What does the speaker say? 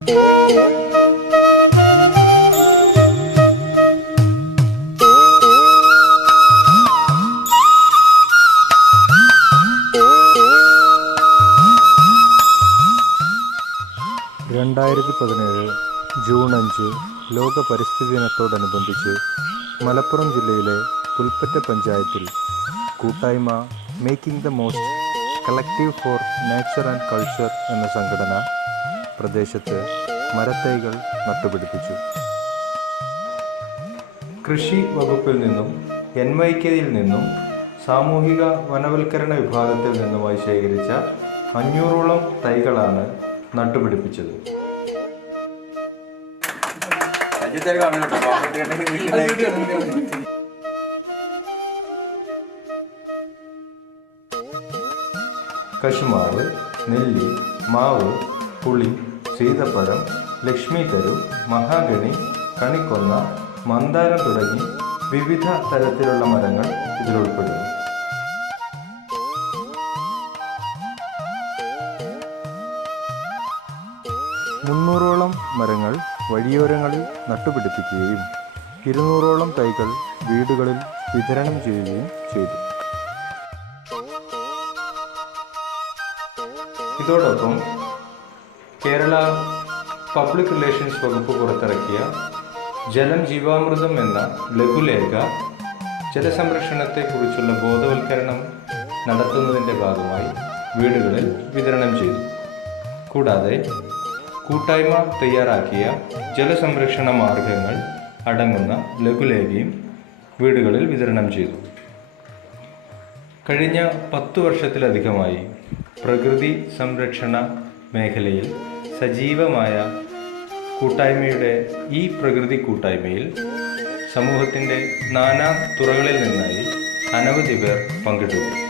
June 5 ലോക പരിസ്ഥിതി ദിനത്തോടനുബന്ധിച്ച് മലപ്പുറം ജില്ലയിലെ പുൽപ്പറ്റ പഞ്ചായത്തിൽ കൂട്ടായ്മ making the most collective for nature and culture എന്ന സംഘടന പ്രദേശത്ത് മരത്തൈകൾ നട്ടുപിടിപ്പിച്ചു. കൃഷി വകുപ്പിൽ നിന്നും NYKയിൽ നിന്നും സാമൂഹിക വനവൽക്കരണ വിഭാഗത്തിൽ നിന്നുമായി ശേഖരിച്ച 500ഓളം തൈകളാണ് നട്ടുപിടിപ്പിച്ചത്. കശുമാവ്, നെല്ലി, മാവ്, പുളി, സീതപ്പഴം, ലക്ഷ്മി തരു, മഹാഗണി, കണിക്കൊന്ന, മന്ദാരം തുടങ്ങി വിവിധ തരത്തിലുള്ള മരങ്ങൾ ഇതിലുൾപ്പെടുന്നു. മുന്നൂറോളം മരങ്ങൾ വഴിയോരങ്ങളിൽ നട്ടുപിടിപ്പിക്കുകയും 200ഓളം തൈകൾ വീടുകളിൽ വിതരണം ചെയ്യുകയും ചെയ്തു. ഇതോടൊപ്പം കേരള പബ്ലിക് റിലേഷൻസ് വകുപ്പ് പുറത്തിറക്കിയ ജലം ജീവാമൃതം എന്ന ലഘുലേഖ ജലസംരക്ഷണത്തെക്കുറിച്ചുള്ള ബോധവൽക്കരണം നടത്തുന്നതിൻ്റെ ഭാഗമായി വീടുകളിൽ വിതരണം ചെയ്തു. കൂടാതെ കൂട്ടായ്മ തയ്യാറാക്കിയ ജലസംരക്ഷണ മാർഗങ്ങൾ അടങ്ങുന്ന ലഘുലേഖയും വീടുകളിൽ വിതരണം ചെയ്തു. കഴിഞ്ഞ 10 വർഷത്തിലധികമായി പ്രകൃതി സംരക്ഷണ മേഖലയിൽ സജീവമായ കൂട്ടായ്മയുടെ ഈ പ്രകൃതി കൂട്ടായ്മയിൽ സമൂഹത്തിൻ്റെ നാനാ തുറകളിൽ നിന്നായി അനവധി പേർ പങ്കെടുത്തു.